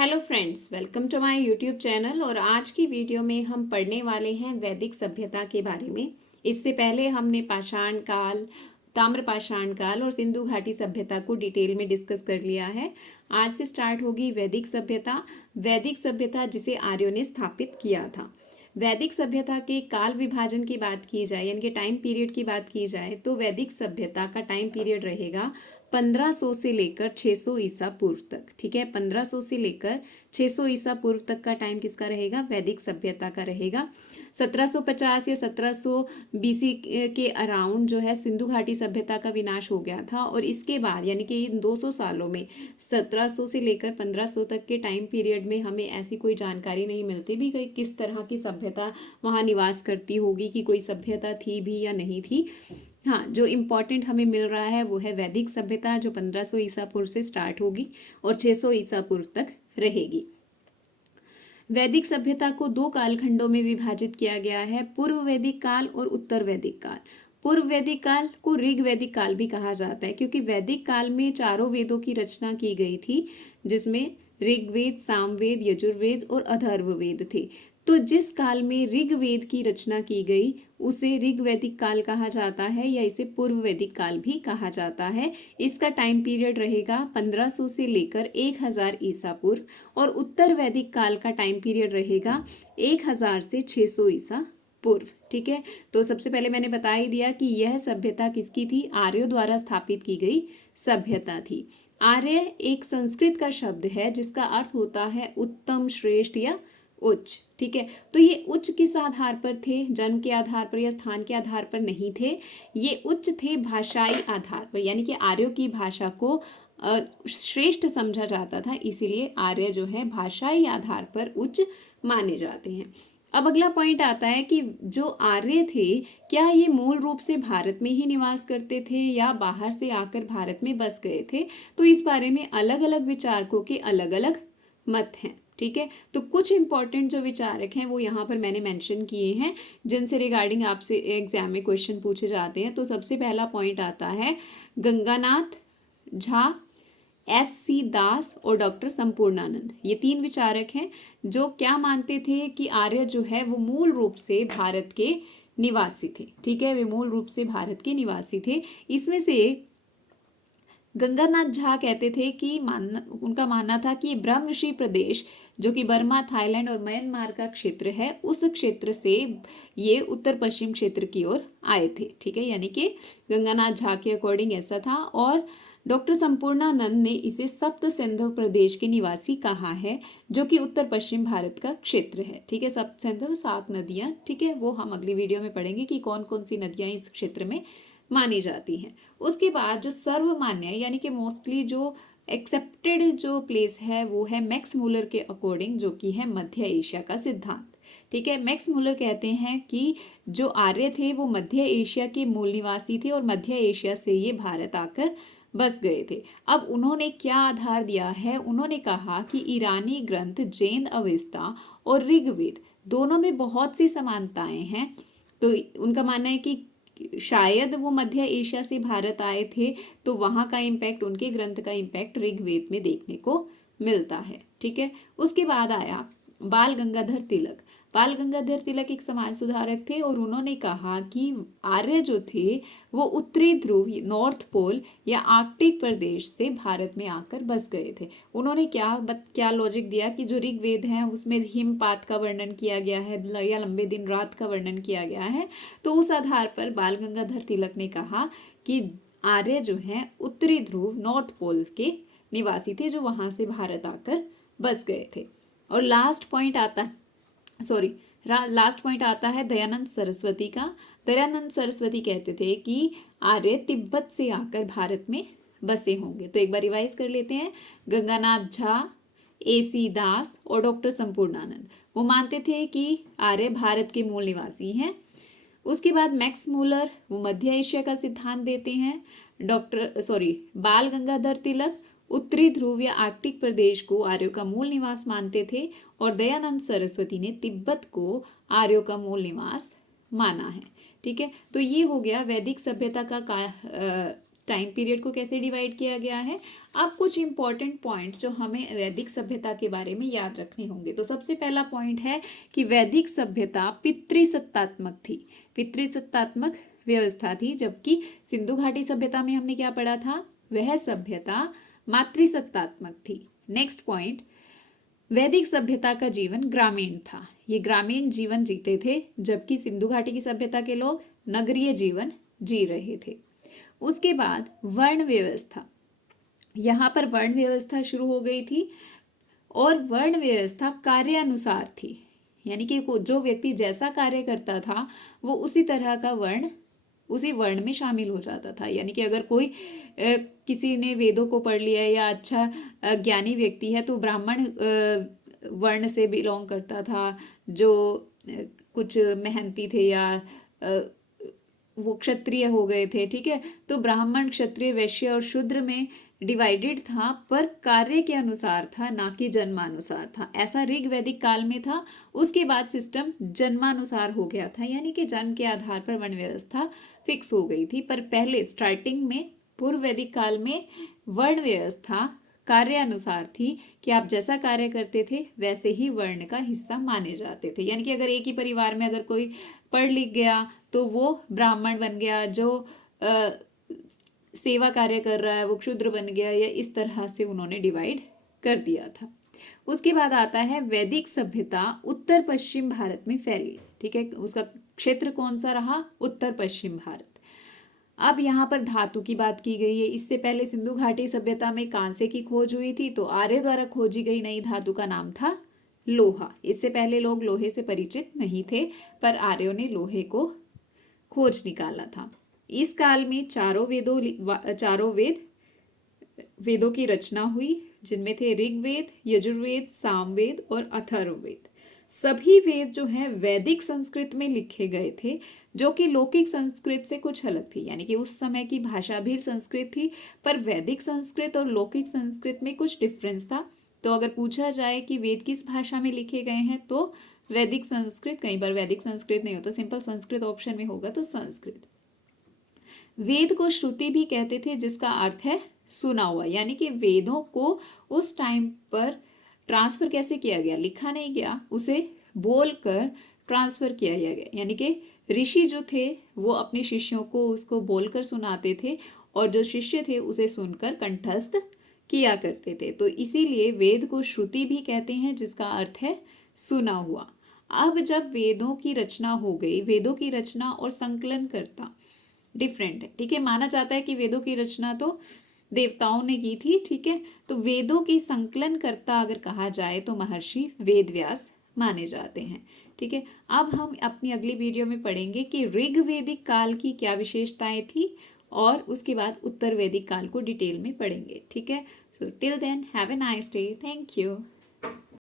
Hello friends, welcome to my YouTube channel. और आज की वीडियो में हम पढ़ने वाले हैं वैदिक सभ्यता के बारे में। इससे पहले हमने पाषाण काल, ताम्र पाषाण काल और सिंधु घाटी सभ्यता को डिटेल में डिस्कस कर लिया है। आज से स्टार्ट होगी वैदिक सभ्यता। वैदिक सभ्यता जिसे आर्यों ने स्थापित किया था। वैदिक सभ्यता के काल विभाजन की बात की जाए, यानी कि टाइम पीरियड की बात की जाए, तो वैदिक सभ्यता का टाइम पीरियड रहेगा 1500 से लेकर 600 ईसा पूर्व तक। ठीक है, 1500 से लेकर 600 ईसा पूर्व तक का टाइम किसका रहेगा? वैदिक सभ्यता का रहेगा। 1750 या 1700 बीसी के अराउंड जो है सिंधु घाटी सभ्यता का विनाश हो गया था। और इसके बाद यानी कि इन 200 सालों में 1700 से लेकर 1500 तक के टाइम पीरियड में हमें ऐसी कोई जानकारी नहीं मिलती भी कि किस तरह की सभ्यता वहाँ निवास करती होगी, कि कोई सभ्यता थी भी या नहीं थी। हाँ, जो इम्पॉर्टेंट हमें मिल रहा है वो है वैदिक सभ्यता, जो 1500 ईसा पूर्व से स्टार्ट होगी और 600 ईसा पूर्व तक रहेगी। वैदिक सभ्यता को दो कालखंडों में विभाजित किया गया है, पूर्व वैदिक काल और उत्तर वैदिक काल। पूर्व वैदिक काल को ऋग वैदिक काल भी कहा जाता है, क्योंकि वैदिक काल में चारों वेदों की रचना की गई थी, जिसमें ऋग्वेद, सामवेद, यजुर्वेद और अथर्ववेद थे। तो जिस काल में ऋग्वेद की रचना की गई उसे ऋग्वैदिक काल कहा जाता है, या इसे पूर्व वैदिक काल भी कहा जाता है। इसका टाइम पीरियड रहेगा 1500 से लेकर 1000 ईसा पूर्व। और उत्तर वैदिक काल का टाइम पीरियड रहेगा 1000 से 600 ईसा पूर्व। ठीक है, तो सबसे पहले मैंने बता ही दिया कि यह सभ्यता किसकी थी? आर्यों द्वारा स्थापित की गई सभ्यता थी। आर्य एक संस्कृत का शब्द है जिसका अर्थ होता है उत्तम, श्रेष्ठ या उच्च। ठीक है, तो ये उच्च किस आधार पर थे? जन्म के आधार पर या स्थान के आधार पर नहीं थे। ये उच्च थे भाषाई आधार पर, यानी कि आर्यों की भाषा को श्रेष्ठ समझा जाता था, इसीलिए आर्य जो है भाषाई आधार पर उच्च माने जाते हैं। अब अगला पॉइंट आता है कि जो आर्य थे, क्या ये मूल रूप से भारत में ही निवास करते थे या बाहर से आकर भारत में बस गए थे? तो इस बारे में अलग अलग विचारकों के अलग अलग मत हैं। ठीक है, तो कुछ इंपॉर्टेंट जो विचारक हैं वो यहाँ पर मैंने मेंशन किए हैं, जिनसे रिगार्डिंग आपसे एग्जाम में क्वेश्चन पूछे जाते हैं। तो सबसे पहला पॉइंट आता है गंगानाथ झा, S.C. दास और डॉक्टर संपूर्णानंद। ये तीन विचारक हैं जो क्या मानते थे कि आर्य जो है वो मूल रूप से भारत के निवासी थे। ठीक है, वे मूल रूप से भारत के निवासी थे। इसमें से गंगानाथ झा कहते थे कि उनका मानना था कि ब्रह्मऋषि प्रदेश, जो कि बर्मा, थाईलैंड और म्यांमार का क्षेत्र है, उस क्षेत्र से ये उत्तर पश्चिम क्षेत्र की ओर आए थे। ठीक है, यानी कि गंगानाथ झा के अकॉर्डिंग ऐसा था। और डॉक्टर संपूर्णानंद ने इसे सप्त सिंधु प्रदेश के निवासी कहा है, जो कि उत्तर पश्चिम भारत का क्षेत्र है। ठीक है, सप्त सिंधु 7 नदियां। ठीक है, वो हम अगली वीडियो में पढ़ेंगे कि कौन कौन सी नदियां इस क्षेत्र में मानी जाती हैं। उसके बाद जो सर्वमान्य यानी कि मोस्टली जो एक्सेप्टेड जो प्लेस है वो है मैक्स मूलर के अकॉर्डिंग, जो कि है मध्य एशिया का सिद्धांत। ठीक है, मैक्स मूलर कहते हैं कि जो आर्य थे वो मध्य एशिया के मूल निवासी थे और मध्य एशिया से ये भारत आकर बस गए थे। अब उन्होंने क्या आधार दिया है? उन्होंने कहा कि ईरानी ग्रंथ, जैन अवेस्ता और ऋग्वेद दोनों में बहुत सी समानताएं हैं। तो उनका मानना है कि शायद वो मध्य एशिया से भारत आए थे, तो वहाँ का इम्पैक्ट, उनके ग्रंथ का इम्पैक्ट ऋग्वेद में देखने को मिलता है। ठीक है, उसके बाद आया बाल गंगाधर तिलक। बाल गंगाधर तिलक एक समाज सुधारक थे और उन्होंने कहा कि आर्य जो थे वो उत्तरी ध्रुव, नॉर्थ पोल या आर्कटिक प्रदेश से भारत में आकर बस गए थे। उन्होंने क्या लॉजिक दिया कि जो ऋग्वेद है उसमें हिमपात का वर्णन किया गया है या लंबे दिन रात का वर्णन किया गया है, तो उस आधार पर बाल गंगाधर तिलक ने कहा कि आर्य जो है उत्तरी ध्रुव, नॉर्थ पोल के निवासी थे, जो वहां से भारत आकर बस गए थे। और लास्ट पॉइंट आता है दयानंद सरस्वती का। दयानंद सरस्वती कहते थे कि आर्य तिब्बत से आकर भारत में बसे होंगे। तो एक बार रिवाइज कर लेते हैं। गंगानाथ झा, A.C. दास और डॉक्टर संपूर्णानंद वो मानते थे कि आर्य भारत के मूल निवासी हैं। उसके बाद मैक्स मूलर वो मध्य एशिया का सिद्धांत देते हैं। बाल गंगाधर तिलक उत्तरी ध्रुव या आर्कटिक प्रदेश को आर्यों का मूल निवास मानते थे। और दयानंद सरस्वती ने तिब्बत को आर्यों का मूल निवास माना है। ठीक है, तो ये हो गया वैदिक सभ्यता का टाइम पीरियड को कैसे डिवाइड किया गया है। अब कुछ इंपॉर्टेंट पॉइंट्स जो हमें वैदिक सभ्यता के बारे में याद रखने होंगे। तो सबसे पहला पॉइंट है कि वैदिक सभ्यता पितृसत्तात्मक थी, पितृसत्तात्मक व्यवस्था थी, जबकि सिंधु घाटी सभ्यता में हमने क्या पढ़ा था, वह सभ्यता मातृसत्तात्मक थी। नेक्स्ट पॉइंट, वैदिक सभ्यता का जीवन ग्रामीण था, ये ग्रामीण जीवन जीते थे, जबकि सिंधु घाटी की सभ्यता के लोग नगरीय जीवन जी रहे थे। उसके बाद वर्ण व्यवस्था, यहाँ पर वर्ण व्यवस्था शुरू हो गई थी और वर्ण व्यवस्था कार्यानुसार थी, यानी कि जो व्यक्ति जैसा कार्य करता था वो उसी तरह का वर्ण उसी वर्ण में शामिल हो जाता था। यानी कि अगर कोई किसी ने वेदों को पढ़ लिया है या अच्छा ज्ञानी व्यक्ति है तो ब्राह्मण वर्ण से बिलोंग करता था, जो कुछ मेहनती थे या वो क्षत्रिय हो गए थे, ठीक है। तो ब्राह्मण, क्षत्रिय, वैश्य और शूद्र में डिवाइडेड था, पर कार्य के अनुसार था, ना कि जन्मानुसार था। ऐसा ऋग वैदिक काल में था। उसके बाद सिस्टम जन्मानुसार हो गया था, यानी कि जन्म के आधार पर वर्ण व्यवस्था फिक्स हो गई थी। पर पहले स्टार्टिंग में पूर्व वैदिक काल में वर्ण व्यवस्था कार्यानुसार थी कि आप जैसा कार्य करते थे वैसे ही वर्ण का हिस्सा माने जाते थे। यानी कि अगर एक ही परिवार में अगर कोई पढ़ लिख गया तो वो ब्राह्मण बन गया, जो सेवा कार्य कर रहा है वो क्षुद्र बन गया, या इस तरह से उन्होंने डिवाइड कर दिया था। उसके बाद आता है वैदिक सभ्यता उत्तर पश्चिम भारत में फैली, ठीक है। उसका क्षेत्र कौन सा रहा, उत्तर पश्चिम भारत। अब यहाँ पर धातु की बात की गई है। इससे पहले सिंधु घाटी सभ्यता में कांसे की खोज हुई थी, तो आर्य द्वारा खोजी गई नई धातु का नाम था लोहा। इससे पहले लोग लोहे से परिचित नहीं थे, पर आर्यों ने लोहे को खोज निकाला था। इस काल में चारों वेदों की रचना हुई, जिनमें थे ऋग्वेद, यजुर्वेद, सामवेद और अथर्ववेद। सभी वेद जो हैं वैदिक संस्कृत में लिखे गए थे, जो कि लौकिक संस्कृत से कुछ अलग थी। यानी कि उस समय की भाषा भी संस्कृत थी, पर वैदिक संस्कृत और लौकिक संस्कृत में कुछ डिफरेंस था। तो अगर पूछा जाए कि वेद किस भाषा में लिखे गए हैं तो वैदिक संस्कृत, कई बार वैदिक संस्कृत नहीं होता, सिंपल संस्कृत ऑप्शन में होगा तो संस्कृत। वेद को श्रुति भी कहते थे, जिसका अर्थ है सुना हुआ। यानी कि वेदों को उस टाइम पर ट्रांसफर कैसे किया गया, लिखा नहीं गया, उसे बोलकर ट्रांसफर किया गया। यानी कि ऋषि जो थे वो अपने शिष्यों को उसको बोलकर सुनाते थे, और जो शिष्य थे उसे सुनकर कंठस्थ किया करते थे। तो इसीलिए वेद को श्रुति भी कहते हैं, जिसका अर्थ है सुना हुआ। अब जब वेदों की रचना हो गई, वेदों की रचना और संकलन करता डिफरेंट है, ठीक है। माना जाता है कि वेदों की रचना तो देवताओं ने की थी, ठीक है। तो वेदों की संकलन करता अगर कहा जाए तो महर्षि वेदव्यास माने जाते हैं, ठीक है। अब हम अपनी अगली वीडियो में पढ़ेंगे कि ऋग्वेदिक काल की क्या विशेषताएं थी, और उसके बाद उत्तर वैदिक काल को डिटेल में पढ़ेंगे, ठीक है। So till then have a nice day, thank you.